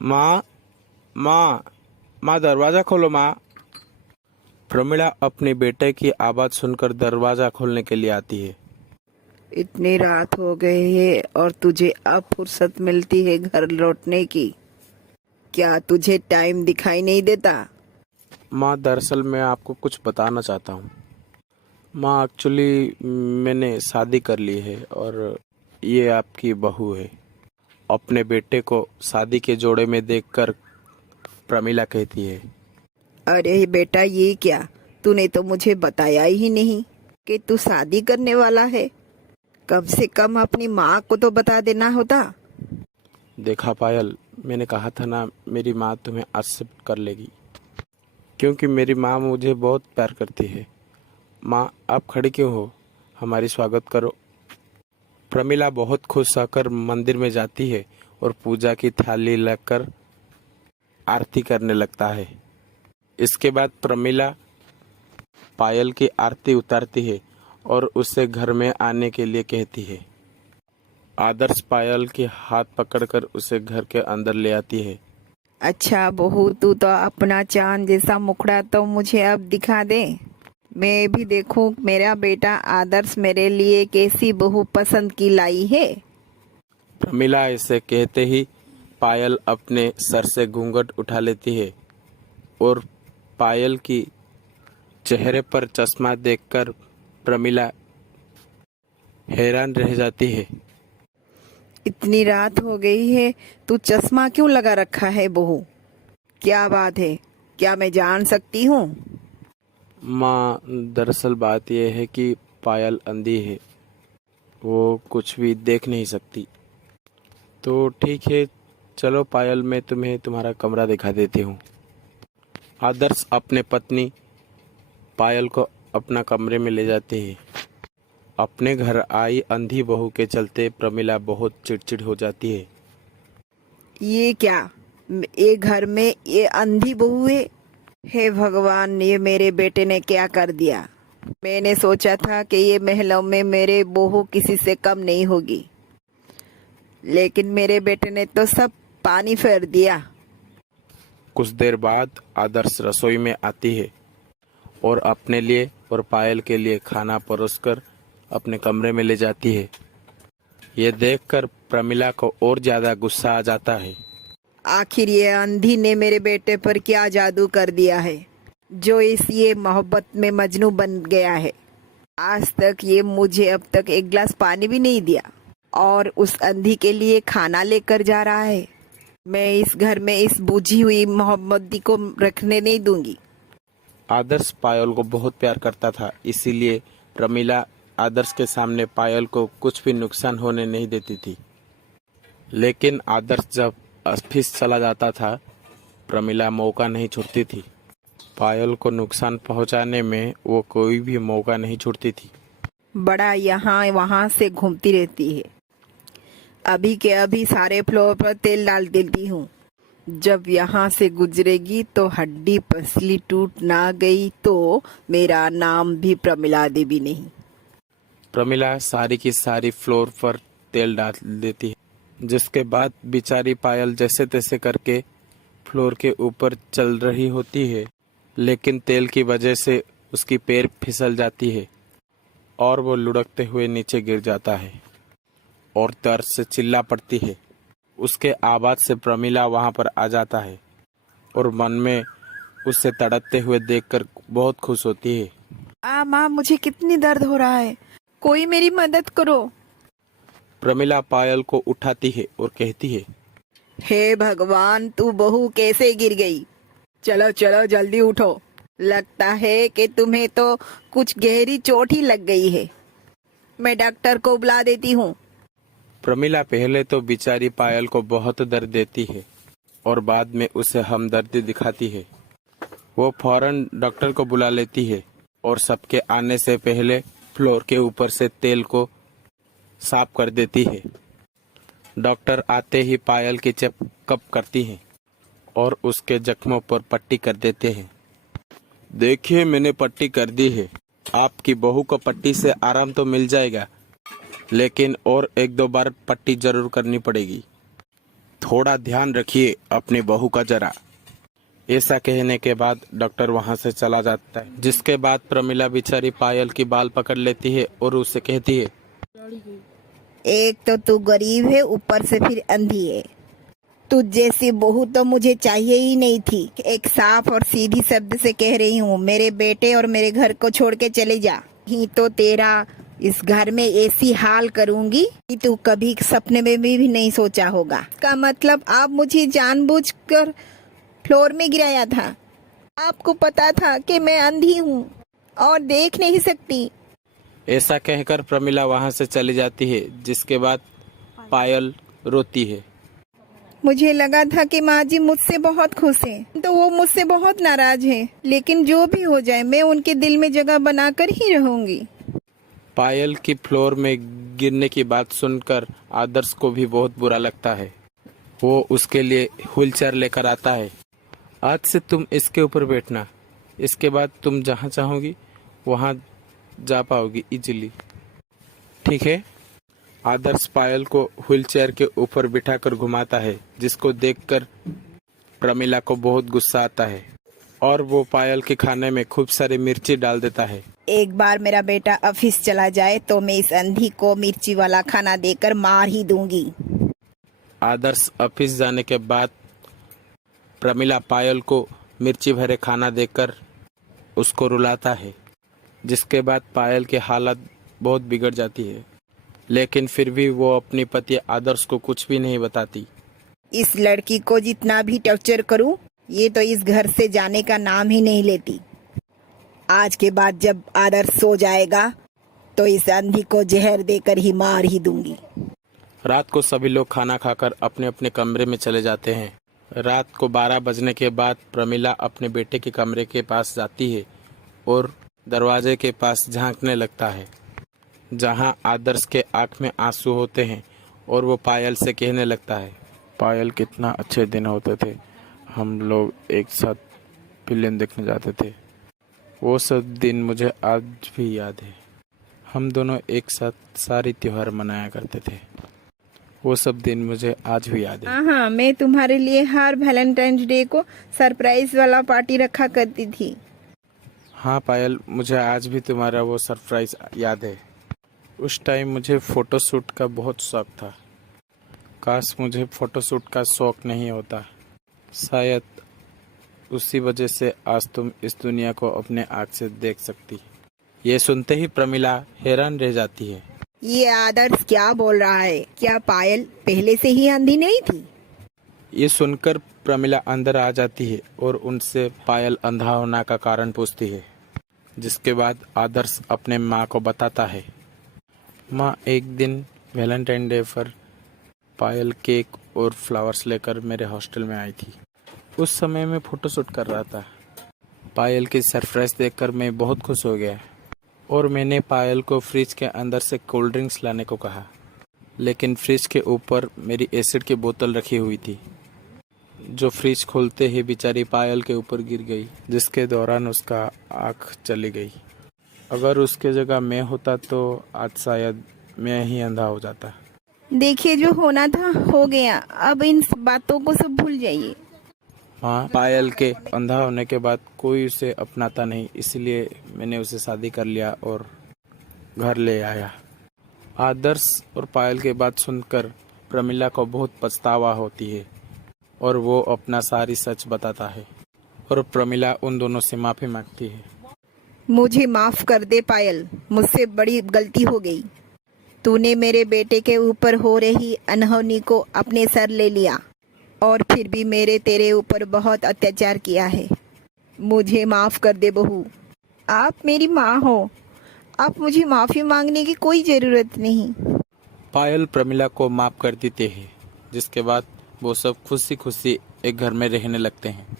माँ, माँ, माँ दरवाजा खोलो माँ। प्रमिला अपने बेटे की आवाज सुनकर दरवाजा खोलने के लिए आती है। इतनी रात हो गई है और तुझे अब फुर्सत मिलती है घर लौटने की। क्या तुझे टाइम दिखाई नहीं देता? माँ, दरअसल मैं आपको कुछ बताना चाहता हूँ। माँ, एक्चुअली मैंने शादी कर ली है और ये आपकी बहू है। अपने बेटे को शादी के जोड़े में देखकर प्रमिला कहती है। अरे बेटा, ये क्या? तूने तो मुझे बताया ही नहीं कि तू शादी करने वाला है। कम से कम अपनी माँ को तो बता देना होता। देखा पायल, मैंने कहा था ना मेरी माँ तुम्हें एक्सेप्ट कर लेगी, क्योंकि मेरी माँ मुझे बहुत प्यार करती है। माँ, आप खड़ी क्यों हो? हमारी स्वागत करो। प्रमिला बहुत खुश होकर मंदिर में जाती है और पूजा की थाली लेकर आरती करने लगता है। इसके बाद प्रमिला पायल की आरती उतारती है और उसे घर में आने के लिए कहती है। आदर्श पायल के हाथ पकड़कर उसे घर के अंदर ले आती है। अच्छा बहू, तू तो अपना चांद जैसा मुखड़ा तो मुझे अब दिखा दे। मैं भी देखूं मेरा बेटा आदर्श मेरे लिए कैसी बहू पसंद की लाई है। प्रमिला ऐसे कहते ही पायल अपने सर से घूंघट उठा लेती है और पायल की चेहरे पर चश्मा देखकर प्रमिला हैरान रह जाती है। इतनी रात हो गई है, तू चश्मा क्यों लगा रखा है बहू? क्या बात है? क्या मैं जान सकती हूँ? माँ, दरअसल बात यह है कि पायल अंधी है, वो कुछ भी देख नहीं सकती। तो ठीक है, चलो पायल, मैं तुम्हें तुम्हारा कमरा दिखा देती हूँ। आदर्श अपने पत्नी पायल को अपना कमरे में ले जाते हैं। अपने घर आई अंधी बहू के चलते प्रमिला बहुत चिड़चिड़ हो जाती है। ये क्या? ये घर में ये अंधी बहू है? हे भगवान, ये मेरे बेटे ने क्या कर दिया? मैंने सोचा था कि ये महलों में मेरे बहू किसी से कम नहीं होगी, लेकिन मेरे बेटे ने तो सब पानी फेर दिया। कुछ देर बाद आदर्श रसोई में आती है और अपने लिए और पायल के लिए खाना परोसकर अपने कमरे में ले जाती है। ये देखकर प्रमिला को और ज्यादा गुस्सा आ जाता है। आखिर ये अंधी ने मेरे बेटे पर क्या जादू कर दिया है जो इस ये मोहब्बत में मजनू बन गया है? आज तक ये मुझे अब तक एक गिलास पानी भी नहीं दिया और उस अंधी के लिए खाना लेकर जा रहा है। मैं इस घर में इस बुझी हुई मोहब्बती को रखने नहीं दूंगी। आदर्श पायल को बहुत प्यार करता था, इसीलिए प्रमिला आदर्श के सामने पायल को कुछ भी नुकसान होने नहीं देती थी। लेकिन आदर्श जब ऑफिस चला जाता था, प्रमिला मौका नहीं छोड़ती थी। पायल को नुकसान पहुंचाने में वो कोई भी मौका नहीं छोड़ती थी। बड़ा यहाँ वहाँ से घूमती रहती है। अभी के अभी सारे फ्लोर पर तेल डाल देती हूँ। जब यहाँ से गुजरेगी तो हड्डी पसली टूट ना गई तो मेरा नाम भी प्रमिला देवी नहीं। प्रमिला सारी की सारी फ्लोर पर तेल डाल देती है, जिसके बाद बेचारी पायल जैसे तैसे करके फ्लोर के ऊपर चल रही होती है, लेकिन तेल की वजह से उसकी पैर फिसल जाती है और वो लुढ़कते हुए नीचे गिर जाता है और दर्द से चिल्ला पड़ती है। उसके आवाज से प्रमिला वहां पर आ जाता है और मन में उसे तड़पते हुए देखकर बहुत खुश होती है। माँ, मुझे कितनी दर्द हो रहा है, कोई मेरी मदद करो। प्रमिला पायल को उठाती है और कहती है। हे भगवान, तू बहू कैसे गिर गई? चलो चलो जल्दी उठो, लगता है कि तुम्हें तो कुछ गहरी चोट ही लग गई है। मैं डॉक्टर को बुला देती हूँ। प्रमिला पहले तो बेचारी पायल को बहुत दर्द देती है और बाद में उसे हमदर्दी दिखाती है। वो फौरन डॉक्टर को बुला लेती है और सबके आने से पहले फ्लोर के ऊपर से तेल को साफ कर देती है। डॉक्टर आते ही पायल की चेकअप करती हैं और उसके जख्मों पर पट्टी कर देते हैं। देखिए, मैंने पट्टी कर दी है। आपकी बहू को पट्टी से आराम तो मिल जाएगा, लेकिन और एक दो बार पट्टी जरूर करनी पड़ेगी। थोड़ा ध्यान रखिए अपनी बहू का जरा। ऐसा कहने के बाद डॉक्टर वहां से चला जाता है, जिसके बाद प्रमिला बेचारी पायल की बाल पकड़ लेती है और उससे कहती है, एक तो तू गरीब है, ऊपर से फिर अंधी है। तू जैसी बहू तो मुझे चाहिए ही नहीं थी। एक साफ और सीधी शब्द से कह रही हूँ, मेरे बेटे और मेरे घर को छोड़ के चले जा। ही तो तेरा इस घर में ऐसी हाल करूंगी कि तू कभी सपने में भी नहीं सोचा होगा। का मतलब आप मुझे जानबूझकर फ्लोर में गिराया था। आपको पता था कि मैं अंधी हूँ और देख नहीं सकती। ऐसा कहकर प्रमिला वहां से चली जाती है, जिसके बाद पायल रोती है। मुझे लगा था कि माँ जी मुझसे बहुत खुश हैं, तो वो मुझसे बहुत नाराज हैं। लेकिन जो भी हो जाए, मैं उनके दिल में जगह बनाकर ही रहूंगी। पायल की फ्लोर में गिरने की बात सुनकर आदर्श को भी बहुत बुरा लगता है। वो उसके लिए व्हीलचेयर लेकर आता है। आज से तुम इसके ऊपर बैठना, इसके बाद तुम जहाँ चाहोगी वहाँ जा पाओगी इजीली, ठीक है। आदर्श पायल को व्हीलचेयर के ऊपर बिठाकर घुमाता है, जिसको देखकर प्रमिला को बहुत गुस्सा आता है और वो पायल के खाने में खूब सारी मिर्ची डाल देता है। एक बार मेरा बेटा ऑफिस चला जाए तो मैं इस अंधी को मिर्ची वाला खाना देकर मार ही दूंगी। आदर्श ऑफिस जाने के बाद प्रमिला पायल को मिर्ची भरे खाना देकर उसको रुलाता है, जिसके बाद पायल की हालत बहुत बिगड़ जाती है। लेकिन फिर भी वो अपने पति आदर्श को कुछ भी नहीं बताती। इस लड़की को जितना भी टॉर्चर करूं, ये तो इस घर से जाने का नाम ही नहीं लेती। आज के बाद जब आदर्श सो जाएगा तो इस अंधी को जहर देकर ही मार ही दूंगी। रात को सभी लोग खाना खाकर अपने अपने कमरे में चले जाते हैं। रात को 12 बजने के बाद प्रमिला अपने बेटे के कमरे के पास जाती है और दरवाजे के पास झांकने लगता है, जहां आदर्श के आंख में आंसू होते हैं और वो पायल से कहने लगता है, पायल कितना अच्छे दिन होते थे, हम लोग एक साथ फिल्म देखने जाते थे। वो सब दिन मुझे आज भी याद है। हम दोनों एक साथ सारी त्योहार मनाया करते थे। वो सब दिन मुझे आज भी याद है। हाँ, मैं तुम्हारे लिए हर वैलेंटाइंस डे को सरप्राइज वाला पार्टी रखा करती थी। हाँ पायल, मुझे आज भी तुम्हारा वो सरप्राइज याद है। उस टाइम मुझे फ़ोटोशूट का बहुत शौक था। काश मुझे फ़ोटोशूट का शौक नहीं होता। शायद उसी वजह से आज तुम इस दुनिया को अपने आँख से देख सकती। ये सुनते ही प्रमिला हैरान रह जाती है। ये आदर्श क्या बोल रहा है? क्या पायल पहले से ही अंधी नहीं थी? ये सुनकर प्रमिला अंदर आ जाती है और उनसे पायल अंधा होने का कारण पूछती है, जिसके बाद आदर्श अपने माँ को बताता है। माँ, एक दिन वैलेंटाइन डे पर पायल केक और फ्लावर्स लेकर मेरे हॉस्टल में आई थी। उस समय मैं फ़ोटोशूट कर रहा था। पायल की सरप्राइज देखकर मैं बहुत खुश हो गया और मैंने पायल को फ्रिज के अंदर से कोल्ड ड्रिंक्स लाने को कहा, लेकिन फ्रिज के ऊपर मेरी एसिड की बोतल रखी हुई थी, जो फ्रिज खोलते ही बेचारी पायल के ऊपर गिर गई, जिसके दौरान उसका आँख चली गई। अगर उसके जगह मैं होता तो आज शायद मैं ही अंधा हो जाता। देखिए, जो होना था हो गया, अब इन बातों को सब भूल जाइए। हाँ, पायल के अंधा होने के बाद कोई उसे अपनाता नहीं, इसलिए मैंने उसे शादी कर लिया और घर ले आया। आदर्श और पायल की बात सुनकर प्रमिला को बहुत पछतावा होती है और वो अपना सारी सच बताता है और प्रमिला उन दोनों से माफ़ी मांगती है। मुझे माफ कर दे पायल, मुझसे बड़ी गलती हो गई। तूने मेरे बेटे के ऊपर हो रही अनहोनी को अपने सर ले लिया और फिर भी मेरे तेरे ऊपर बहुत अत्याचार किया है। मुझे माफ कर दे बहू। आप मेरी माँ हो, आप मुझे माफी मांगने की कोई जरूरत नहीं। पायल प्रमिला को माफ कर देते हैं, जिसके बाद वो सब खुशी खुशी एक घर में रहने लगते हैं।